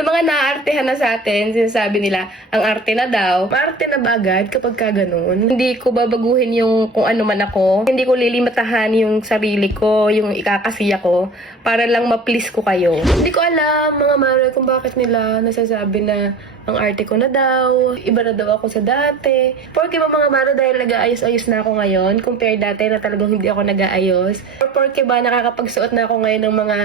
Sa mga naaartehan na sa atin, sinasabi nila, ang arte na daw. Maarte na ba agad kapag ka ganun? Hindi ko babaguhin yung kung ano man ako. Hindi ko lilimatahan yung sarili ko, yung ikakasiya ko, para lang ma-please ko kayo. Hindi ko alam, mga mare, kung bakit nila nasasabi na ang arte ko na daw, iba na daw ako sa dati. Porque ba mga mare, dahil nag-aayos-ayos na ako ngayon, compare dati na talagang hindi ako nag-aayos? Or porque ba nakakapagsuot na ako ngayon ng mga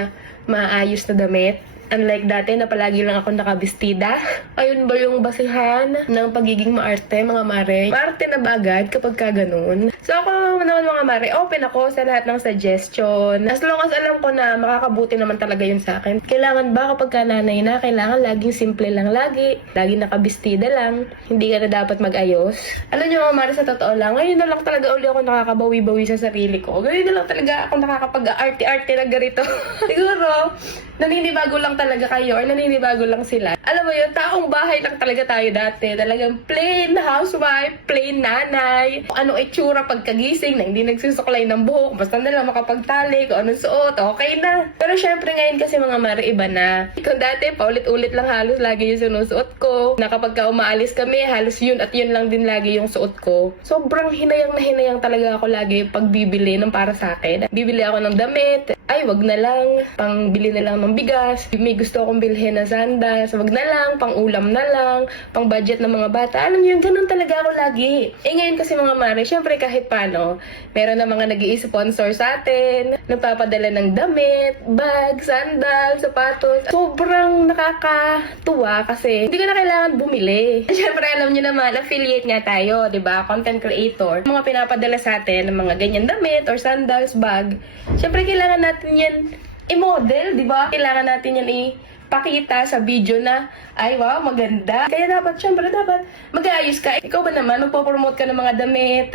maayos na damit? Unlike dati na palagi lang ako nakabistida. Ayun ba yung basihan ng pagiging maarte, mga mare? Maarte na ba agad kapag ka ganun? So ako naman mga mare, open ako sa lahat ng suggestion. As long as alam ko na makakabuti naman talaga yun sa akin. Kailangan ba kapag ka nanay na, kailangan laging simple lang lagi. Laging nakabistida lang. Hindi ka na dapat mag-ayos. Alam niyo mga mare, sa totoo lang, ngayon na lang talaga uli ako nakakabawi-bawi sa sarili ko. Ngayon na lang talaga ako nakakapag-arte-arte na ganito. Siguro, naninibago lang talaga kayo or naninibago lang sila. Alam mo yun, taong bahay lang talaga tayo dati. Talagang plain housewife, plain nanay. Kung anong itsura pagkagising na hindi nagsusuklay ng buhok. Basta na lang makapagtali, kung anong suot, okay na. Pero syempre ngayon kasi mga mare, iba na. Kung dati, paulit-ulit lang halos lagi yung sinusuot ko. Na kapag ka umaalis kami, halos yun at yun lang din lagi yung suot ko. Sobrang hinayang na hinayang talaga ako lagi pagbibili ng para sa akin. Bibili ako ng damit. Ay, wag na lang. Pangbili na lang ng bigas. May gusto akong bilhin na sandals. Wag na lang. Pang ulam na lang. Pang budget ng mga bata. Alam niyo, ganun talaga ako lagi. Ngayon kasi mga mare, syempre kahit paano, meron na mga nag-i-sponsor sa atin. Nagpapadala ng damit, bag, sandals, sapatos. Sobrang nakakatuwa kasi hindi ko na kailangan bumili. Syempre alam niyo naman, affiliate nga tayo, 'di ba? Content creator. Mga pinapadala sa atin ng mga ganyan damit or sandals, bag. Syempre kailangan natin yan i-model, di ba? Kailangan natin yan ipakita sa video na, ay wow, maganda. Kaya dapat, syempre dapat mag-aayos ka. Ikaw ba naman, magpo-promote ka ng mga damit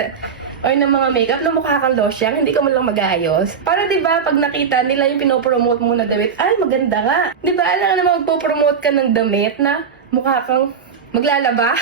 or ng mga makeup na mukha kang losyang, hindi ka man lang mag-aayos. Para di ba pag nakita nila yung pinopromote mo na damit, ay maganda nga. Di ba, alam naman magpo-promote ka ng damit na mukha kang maglalaba?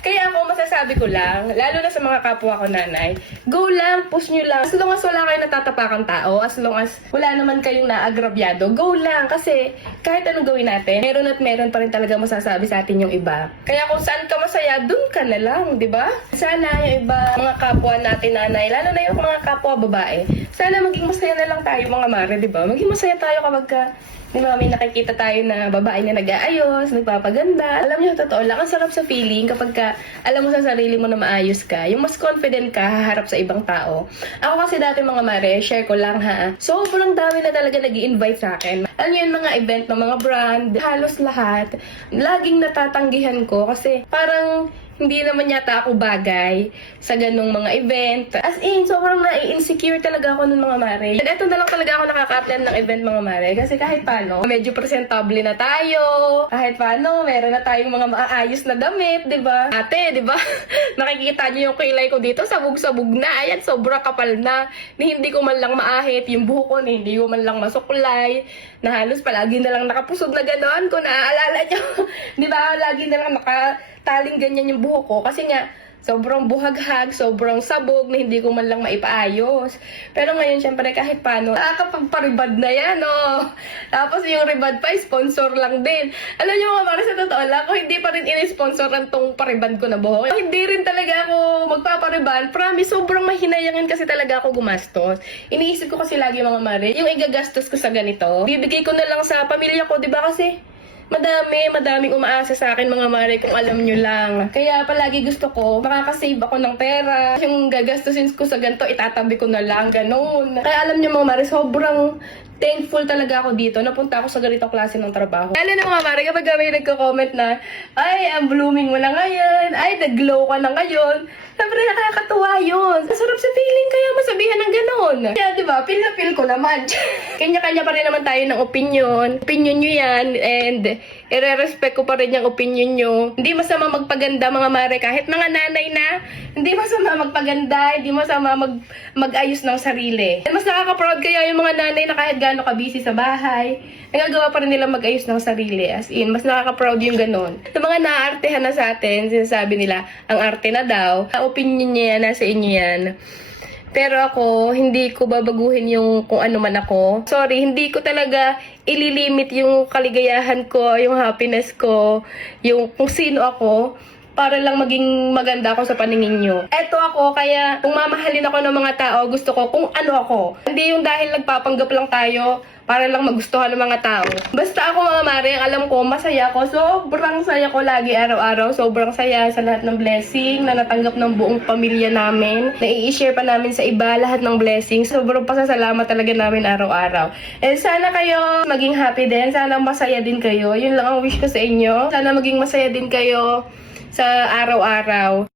Kaya ako masasabi ko lang, lalo na sa mga kapwa ko nanay, go lang, push nyo lang. As long as wala kayong natatapakang tao, as long as wala naman kayong naagrabyado, go lang. Kasi kahit anong gawin natin, meron at meron pa rin talaga masasabi sa atin yung iba. Kaya kung saan ka masaya, dun ka na lang, di ba? Sana yung iba, mga kapwa natin nanay, lalo na yung mga kapwa babae, sana maging masaya na lang tayo mga mare, di ba? Maging masaya tayo kapag ka di ba, may nakikita tayo na babae na nag-aayos, nagpapaganda. Alam niyo, totoo lang, ang sarap sa feeling kapag ka, alam mo sa sarili mo na maayos ka. Yung mas confident ka, haharap sa ibang tao. Ako kasi dati mga mare, share ko lang ha. Sobrang dami na talaga nag-i-invite sa akin. Alam niyo yung mga event ng mga brand, halos lahat. Laging natatanggihan ko kasi parang hindi naman yata ako bagay sa ganung mga event. As in, sobrang na-insecure talaga ako ng mga mare. And eto na lang talaga ako nakaka-attend ng event mga mare. Kasi kahit paano, medyo presentable na tayo. Kahit paano, meron na tayong mga maayos na damit, di ba? Ate, di ba? Nakikita niyo yung kilay ko dito, sabog-sabog na. Ayan, sobra kapal na. Ni hindi ko man lang maahit yung buhok ko, ni hindi ko man lang masuklay. Na halos palagi na lang nakapusod na gano'n. Kung naaalala niyo, di ba? Lagi na lang taling ganyan yung buhok ko kasi nga sobrang buhaghag, sobrang sabog na hindi ko man lang maipaayos. Pero ngayon, syempre, kahit paano, nakakapagparibad na yan, oh. Tapos yung ribad pa, sponsor lang din. Alam niyo mga mare, sa totoo lang, kung hindi pa rin in-sponsoran tong paribad ko na buhok, hindi rin talaga ako magpaparibad. Promise, sobrang mahinayangin kasi talaga ako gumastos. Iniisip ko kasi lagi mga mare, yung igagastos ko sa ganito, bibigay ko na lang sa pamilya ko, di ba kasi madaming umaasa sa akin mga mare kung alam nyo lang. Kaya palagi gusto ko, makakasave ako ng pera. Yung gagastusin ko sa ganito, itatabi ko na lang, ganun. Kaya alam nyo mga mare, sobrang thankful talaga ako dito. Napunta ako sa ganitong klase ng trabaho. Lalo na mga mare, kapag may nagko-comment na, ay, ang blooming mo na ngayon, ay, nag-glow ka na ngayon. Siyempre, nakakatuwa yun. Masarap sa feeling, kaya masabihan ng ganon. Kaya, di ba, feel na feel ko naman. Kanya-kanya pa rin naman tayo ng opinion. Opinion nyo yan, and ire-respect ko pa rin yung opinion nyo. Hindi masama magpaganda, mga mare, kahit mga nanay na. Hindi masama magpaganda, hindi masama mag-ayos ng sarili. Mas nakaka-proud kaya yung mga nanay na kahit gaano ka-busy sa bahay, nagagawa pa rin nila mag-ayos ng sarili. As in, mas nakaka-proud yung ganon. Sa mga naaartehan na sa atin, sinasabi nila, ang arte na daw. Opinion niya yan, nasa inyo yan. Pero ako, hindi ko babaguhin yung kung ano man ako. Sorry, hindi ko talaga ililimit yung kaligayahan ko, yung happiness ko, yung kung sino ako, para lang maging maganda ako sa paningin nyo. Eto ako, kaya kung mamahalin ako ng mga tao, gusto ko kung ano ako. Hindi yung dahil nagpapanggap lang tayo para lang magustuhan ng mga tao. Basta ako mga mare, alam ko, masaya ko. Sobrang saya ko lagi araw-araw. Sobrang saya sa lahat ng blessing na natanggap ng buong pamilya namin. Nai-share pa namin sa iba lahat ng blessings. Sobrang pasasalamat talaga namin araw-araw. And sana kayo maging happy din. Sana masaya din kayo. Yun lang ang wish ko sa inyo. Sana maging masaya din kayo sa araw-araw.